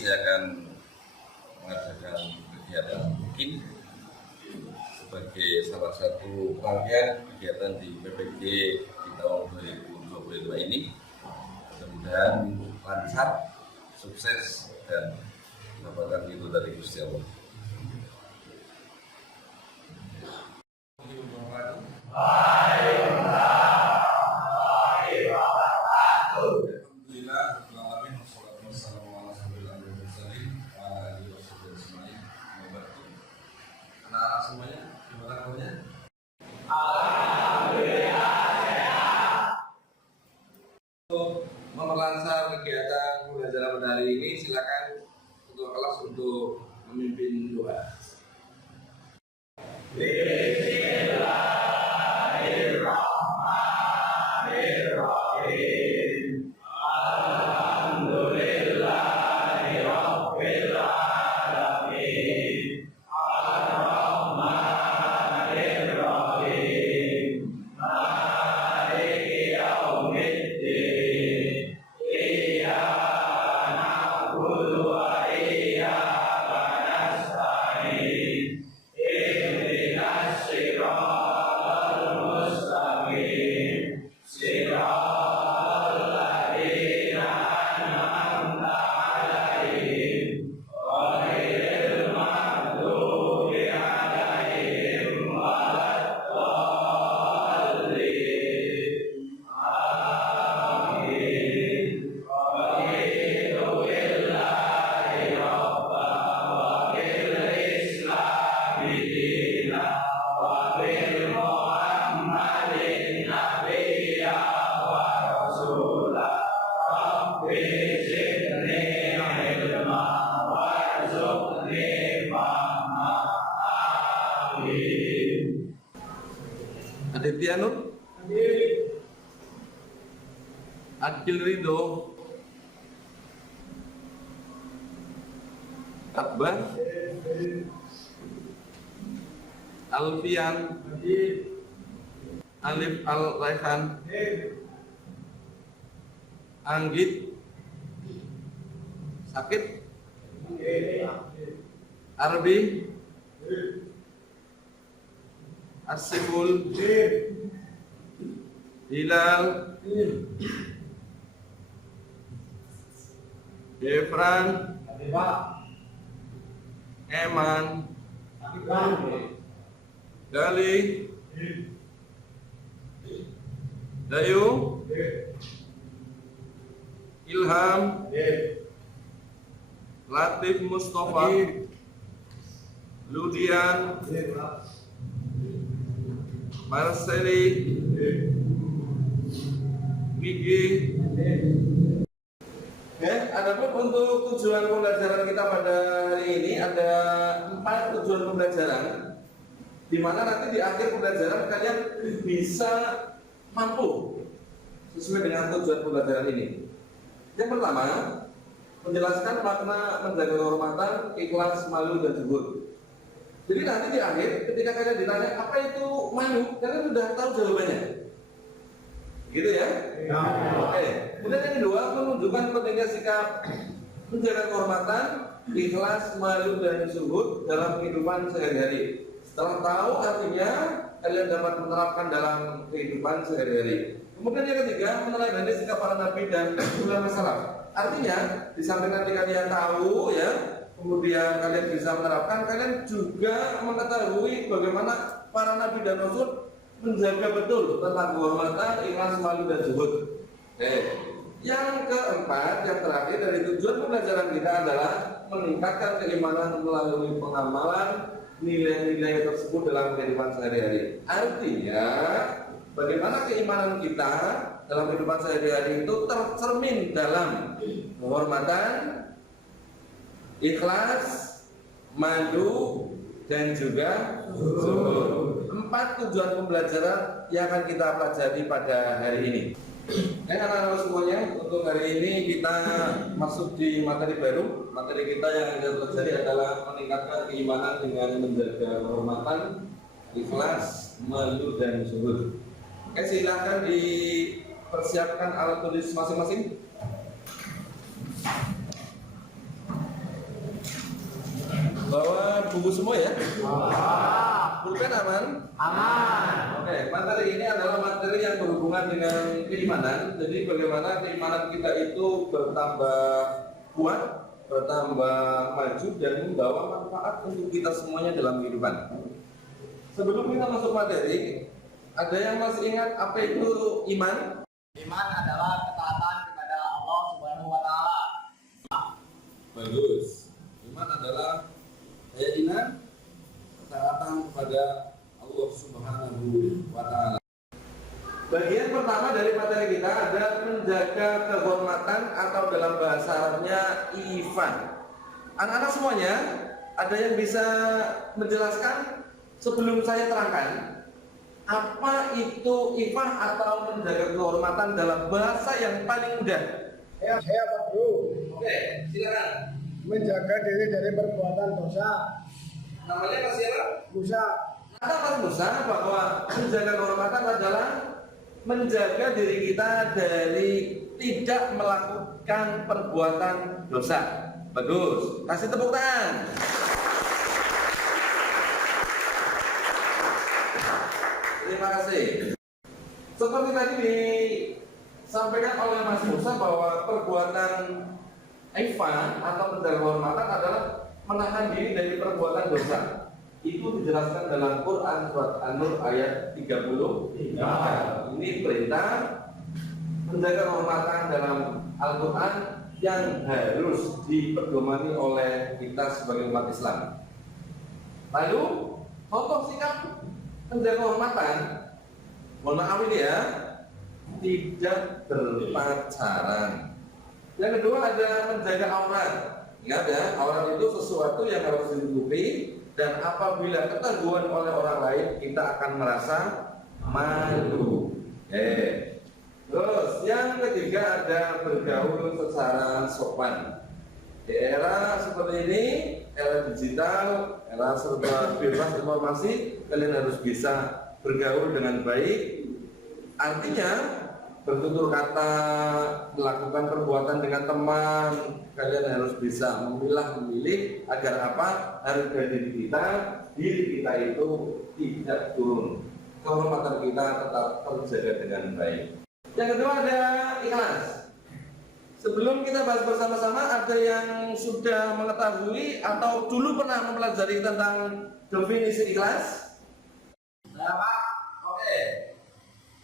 saya akan mengadakan kegiatan mungkin sebagai salah satu rangkaian kegiatan di PPG di tahun 2022 ini. Mudah-mudahan lancar, sukses, dan mendapatkan itu dari Gusti Allah. Semuanya, gimana kabarnya? Alhamdulillah sehat. Untuk memperlancar kegiatan pembelajaran pada hari ini, silakan ketua kelas untuk memimpin doa. Bismillahirrahmanirrahim. Alhamdulillahirabbil alamin. Aditya Nur, Adil Ridho, Akbar, Alfian, Alif Al-Raihan, Anggit, Sakit, Arbi, Asiful, Hilal, Devran, Eman, Gali, Dayu, Ilham, Latif Mustafa, Ludian, Marceli, Migi. Adapun untuk tujuan pembelajaran kita pada hari ini ada 4 tujuan pembelajaran, di mana nanti di akhir pembelajaran kalian bisa mampu sesuai dengan tujuan pembelajaran ini. Yang pertama, menjelaskan makna menjaga kehormatan, ikhlas, malu, dan zuhud. Jadi nanti di akhir ketika kalian ditanya apa itu malu, kalian sudah tahu jawabannya. Gitu ya? Oke. Kemudian yang kedua, menunjukkan pentingnya sikap menjaga kehormatan, ikhlas, malu, dan zuhud dalam kehidupan sehari-hari. Setelah tahu artinya, kalian dapat menerapkan dalam kehidupan sehari-hari. Kemudian yang ketiga, meneladani sikap para nabi dan ulama salaf. Artinya, di samping nanti kalian tahu ya, kemudian kalian bisa menerapkan, kalian juga mengetahui bagaimana para nabi dan rasul menjaga betul tentang kehormatan, ikhlas, malu, dan zuhud. Yang keempat, yang terakhir dari tujuan pembelajaran kita adalah meningkatkan keimanan melalui pengamalan nilai-nilai tersebut dalam kehidupan sehari-hari. Artinya, bagaimana keimanan kita dalam kehidupan sehari-hari itu tercermin dalam kehormatan, ikhlas, malu, dan juga zuhud. 4 tujuan pembelajaran yang akan kita pelajari pada hari ini. Anak-anak semuanya, untuk hari ini kita masuk di materi baru. Materi kita yang kita pelajari adalah meningkatkan keimanan dengan menjaga kehormatan, ikhlas, malu, dan zuhud. Oke, silahkan dipersiapkan alat tulis masing-masing. Bawa buku semua ya? Pulpen aman? Aman. Oke, materi ini adalah materi yang berhubungan dengan keimanan. Jadi bagaimana keimanan kita itu bertambah kuat, bertambah maju dan membawa manfaat untuk kita semuanya dalam kehidupan. Sebelum kita masuk materi, ada yang masih ingat apa itu iman? Iman adalah ketaatan kepada Allah Subhanahu wa taala. Bagus. Iman adalah keyakinan ketaatan kepada Allah Subhanahu wa taala. Bagian pertama dari materi kita ada menjaga kehormatan atau dalam bahasa Arabnya ifan. Anak-anak semuanya, ada yang bisa menjelaskan sebelum saya terangkan apa itu ifan atau menjaga kehormatan dalam bahasa yang paling mudah? Saya Pak Guru, Oke, silakan. menjaga diri dari perbuatan dosa. Namanya Mas siapa? Musa, Kata Mas Musa bahwa menjaga kehormatan adalah menjaga diri kita dari tidak melakukan perbuatan dosa. Bagus, kasih tepuk tangan. Terima kasih. Seperti tadi disampaikan oleh Mas Musa bahwa perbuatan Ifa atau menjaga kehormatan adalah menahan diri dari perbuatan dosa. Itu dijelaskan dalam Quran surat An-Nur ayat 30. Ini perintah menjaga kehormatan dalam Al-Quran yang harus dipedomani oleh kita sebagai umat Islam. Lalu contoh sikap menjaga kehormatan, mohon maaf ini ya, tidak berpacaran. Yang kedua ada menjaga aurat. Ingat ya, aurat itu sesuatu yang harus ditutupi dan apabila ketahuan oleh orang lain kita akan merasa malu. Terus yang ketiga ada bergaul secara sopan. Di era seperti ini, era digital, era serba bebas informasi, kalian harus bisa bergaul dengan baik. Artinya bertutur kata, melakukan perbuatan dengan teman, kalian harus bisa memilih agar apa? Harga diri kita itu tidak turun, kehormatan kita tetap terjaga dengan baik. Yang kedua ada ikhlas. Sebelum kita bahas bersama-sama, ada yang sudah mengetahui atau dulu pernah mempelajari tentang definisi ikhlas? Saya Pak, Oke,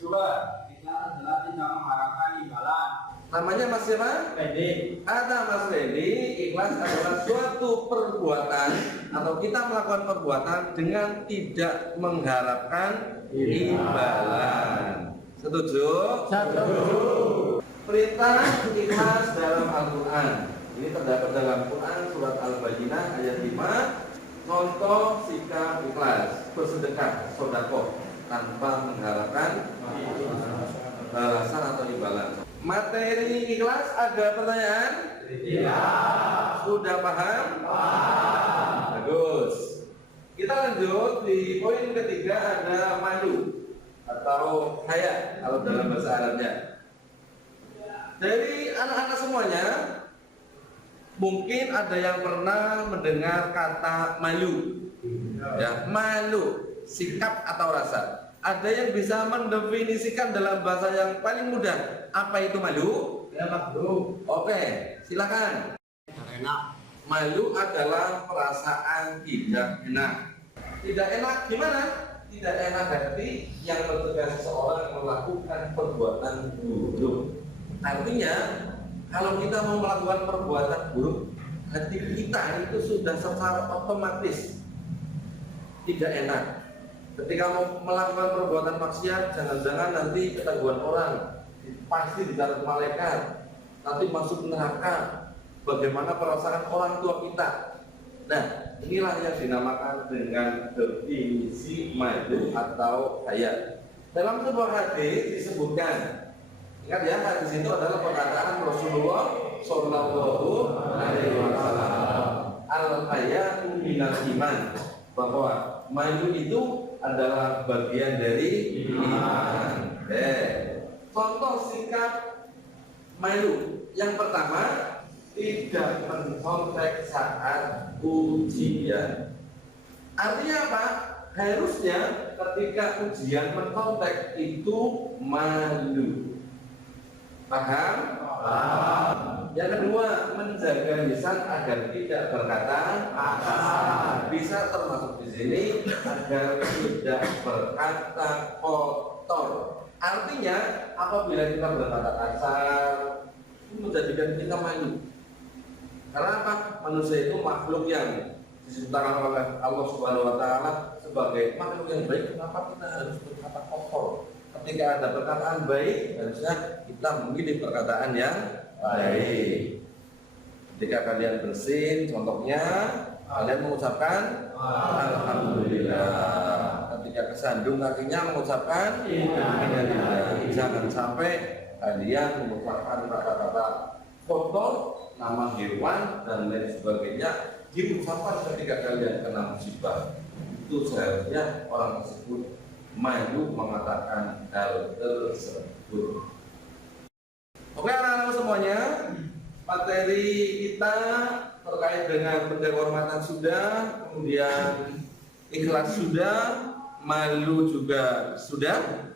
coba. ikhlas adalah tidak mengharapkan imbalan. Namanya Mas siapa? Pede. Ada Mas Fendi. Ikhlas adalah suatu perbuatan atau kita melakukan perbuatan dengan tidak mengharapkan imbalan. Setuju? Setuju. Perintah ikhlas dalam Al-Quran. Ini terdapat dalam Quran surat Al-Baqarah ayat 5. Contoh sikap ikhlas, bersedekah, sedekah tanpa mengharapkan balasan atau imbalan. Materi ikhlas ada pertanyaan? Tidak. Sudah paham? Paham. Bagus. Kita lanjut di poin ketiga ada malu atau haya kalau dalam bahasa Arabnya. Dari anak-anak semuanya mungkin ada yang pernah mendengar kata malu. Ya, malu, sikap atau rasa. Ada yang bisa mendefinisikan dalam bahasa yang paling mudah apa itu malu? Ya Pak Guru. Oke, silakan. Enak. Malu adalah perasaan tidak enak. Tidak enak gimana? Tidak enak hati yang mencegah seseorang melakukan perbuatan buruk. Artinya, kalau kita mau melakukan perbuatan buruk, hati kita itu sudah secara otomatis tidak enak. Ketika mau melakukan perbuatan maksiat, jangan-jangan nanti ketahuan orang, pasti dicatat malaikat, nanti masuk neraka. Bagaimana perasaan orang tua kita? Nah, inilah yang dinamakan dengan definisi malu atau haya. Dalam sebuah hadis disebutkan, ingat ya, hadis itu adalah perkataan Rasulullah Shallallahu Alaihi Wasallam. Al-hayatu minal iman, bahwa malu itu adalah bagian dari iman. Contoh sikap malu yang pertama, tidak mencontek saat ujian. Artinya apa? Harusnya ketika ujian mencontek itu malu. Paham? Paham. Yang kedua, menjaga lisan agar tidak berkata kasar. Bisa termasuk di sini agar tidak berkata kotor. Artinya, apabila kita berkata kasar, itu menjadikan kita malu. Karena apa? Manusia itu makhluk yang diciptakan oleh Allah Subhanahu wa Ta'ala sebagai makhluk yang baik. Kenapa kita harus berkata kotor? Ketika ada perkataan baik, harusnya kita memilih perkataan yang baik. Ketika kalian bersin, contohnya kalian mengucapkan Alhamdulillah. Ketika kesandung kakinya mengucapkan Alhamdulillah. Jangan sampai kalian mengucapkan kata-kata kotor, nama hewan dan lain sebagainya diucapkan ketika kalian kena musibah. Itu seharusnya orang tersebut malu mengatakan hal tersebut. Oke anak-anak semuanya, materi kita terkait dengan penghormatan sudah, kemudian ikhlas sudah, malu juga sudah.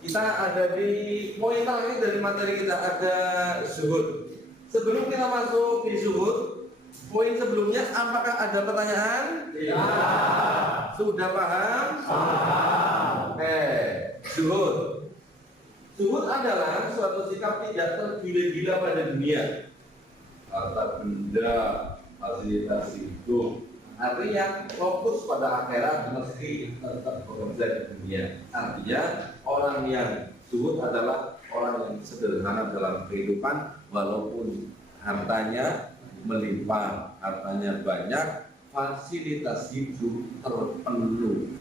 Kita ada di poin terakhir dari materi kita, ada zuhud. Sebelum kita masuk di zuhud, poin sebelumnya apakah ada pertanyaan? Ya. Sudah paham? Paham. Oke, zuhud. Zuhud adalah suatu sikap tidak tergila-gila pada dunia. Harta benda, fasilitas hidup. Artinya fokus pada akhirat meski tetap bekerja di dunia. Artinya orang yang zuhud adalah orang yang sederhana dalam kehidupan, walaupun hartanya melimpah, hartanya banyak, fasilitas hidup terpenuhi.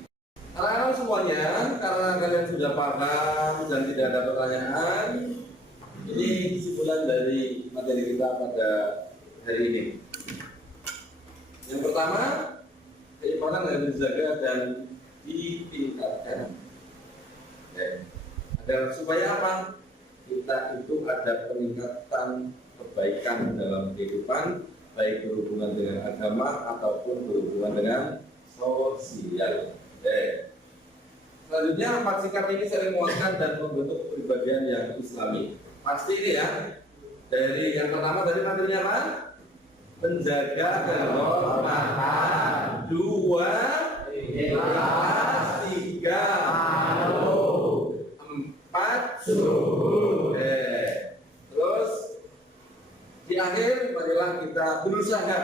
Anak-anak semuanya, karena kalian sudah paham dan tidak ada pertanyaan, ini kesimpulan dari materi kita pada hari ini. Yang pertama, keimanan harus dijaga dan ditingkatkan. Agar supaya apa? Kita itu ada peningkatan kebaikan dalam kehidupan, baik berhubungan dengan agama ataupun berhubungan dengan sosial. Selanjutnya, 4 sikap ini sering menguatkan dan membentuk kepribadian yang islami. Pasti ini ya. Dari yang pertama dari materinya apa? Menjaga kehormatan. 2, ikhlas. 3, malu. 4, zuhud. Terus di akhir marilah kita berusaha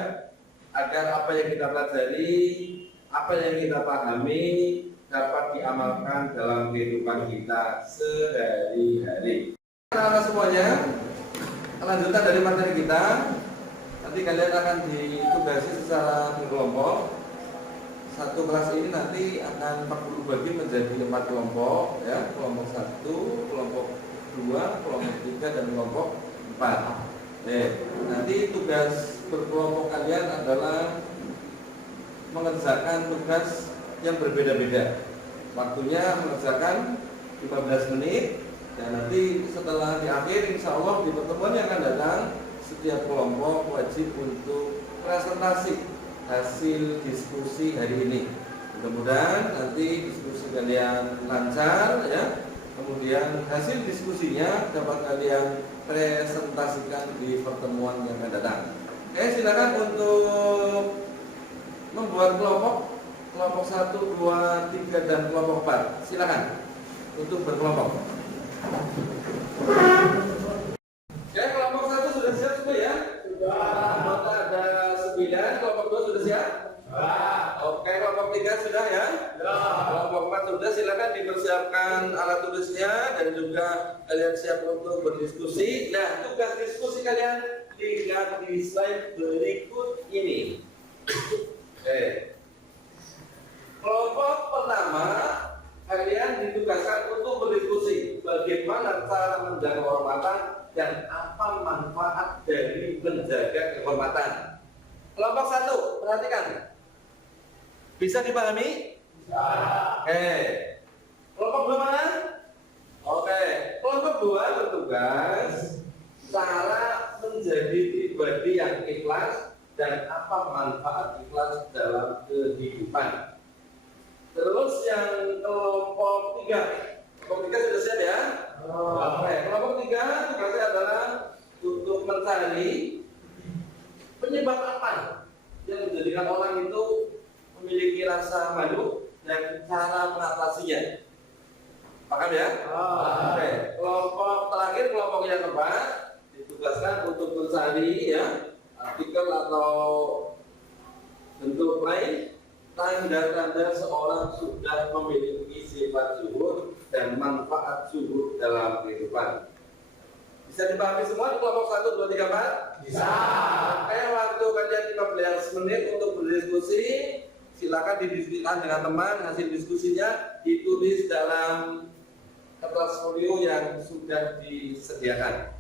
agar apa yang kita pelajari, apa yang kita pahami dapat diamalkan dalam kehidupan kita sehari-hari. Anak-anak semuanya, kelanjutan dari materi kita, nanti kalian akan ditugasi secara berkelompok. Satu kelas ini nanti akan 40 bagi menjadi 4 kelompok, ya, kelompok 1, kelompok 2, kelompok 3 dan kelompok 4. Nanti tugas berkelompok kalian adalah mengerjakan tugas yang berbeda-beda. Waktunya mengerjakan 15 menit. Dan nanti setelah di akhir, insya Allah di pertemuan yang akan datang, setiap kelompok wajib untuk presentasi hasil diskusi hari ini. Mudah-mudahan nanti diskusi kalian lancar, ya. Kemudian hasil diskusinya dapat kalian presentasikan di pertemuan yang akan datang. Silakan untuk membuat kelompok 1, 2, 3 dan kelompok 4. Silakan untuk berkelompok. Ya, kelompok 1 sudah siap semua ya? Sudah. Anggota ada 9, kelompok 2 sudah siap? Sudah. Oke, kelompok 3 sudah ya? Sudah. Kelompok 4 sudah, silakan dipersiapkan alat tulisnya dan juga kalian siap untuk berdiskusi. Nah, tugas diskusi kalian lihat di slide berikut ini. Kelompok pertama, kalian ditugaskan untuk berdiskusi bagaimana cara menjaga kehormatan dan apa manfaat dari menjaga kehormatan. Kelompok 1, perhatikan. Bisa dipahami? Bisa. Kelompok 2 mana? Oke. Kelompok 2 bertugas cara menjadi pribadi yang ikhlas dan apa manfaat ikhlas dalam kehidupan. Terus yang kelompok 3 sudah siap ya? Oke, kelompok 3 tugasnya adalah untuk mencari penyebab apa yang menjadikan orang itu memiliki rasa malu dan cara mengatasinya. Paham ya? Oke, kelompok terakhir, kelompok yang keempat ditugaskan untuk mencari ya artikel atau bentuk lain tanda-tanda seorang sudah memiliki sifat zuhud dan manfaat zuhud dalam kehidupan. Bisa dipahami semua di kelompok 1, 2, 3, 4? Bisa. Oke, waktu kalian 15 menit untuk berdiskusi. Silakan didiskusikan dengan teman. Hasil diskusinya ditulis dalam kertas folio yang sudah disediakan.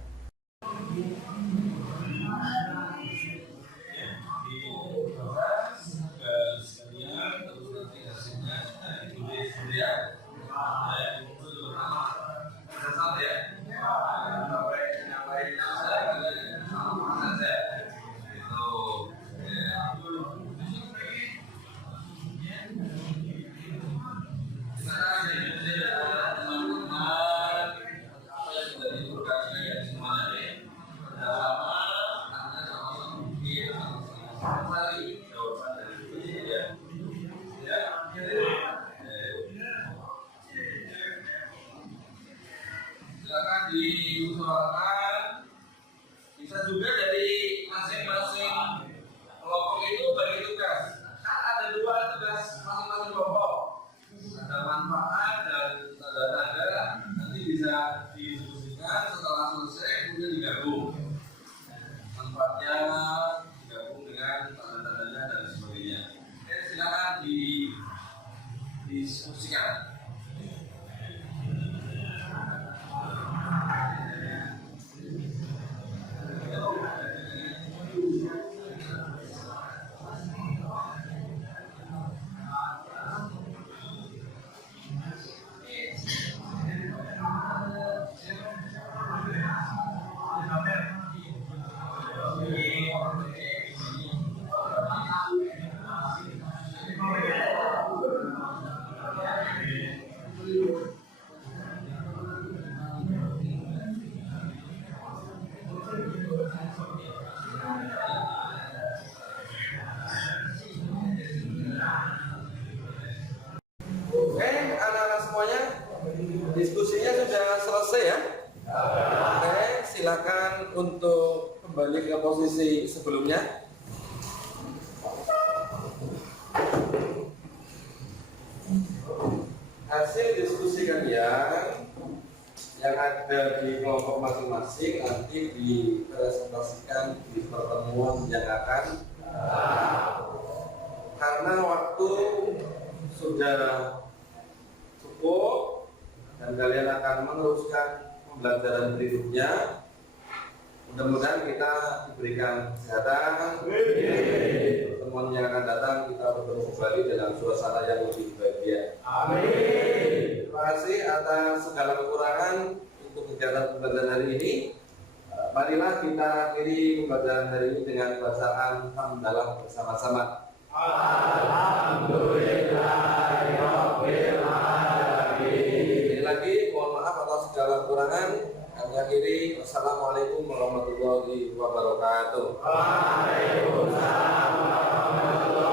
Silakan diusulkan. Bisa juga dari masing-masing kelompok itu bagi tugas. Kan ada 2 tugas masing-masing kelompok. Ada manfaat dan tanda-tanda. Nanti bisa didiskusikan setelah selesai kemudian digabung. Manfaatnya digabung dengan tanda-tandanya dan sebagainya. Oke, silakan didiskusikan. Diskusinya sudah selesai ya? Oke, silakan untuk kembali ke posisi sebelumnya. Hasil diskusi kalian yang ada di kelompok masing-masing nanti dipresentasikan di pertemuan yang akan karena waktu sudah cukup dan kalian akan meneruskan pembelajaran berikutnya. Mudah-mudahan kita diberikan kesehatan. Pertemuan yang akan datang kita bertemu kembali dalam suasana yang lebih bahagia. Amin. Terima kasih atas segala kekurangan untuk kegiatan pembelajaran hari ini. Marilah kita akhiri pembelajaran hari ini dengan bacaan hamdalah bersama-sama. Alhamdulillahirabbil alamin. Lagi mohon maaf atas segala kekurangan. Kami akhiri. Wassalamualaikum warahmatullahi wabarakatuh. Waalaikumsalam warahmatullahi wabarakatuh.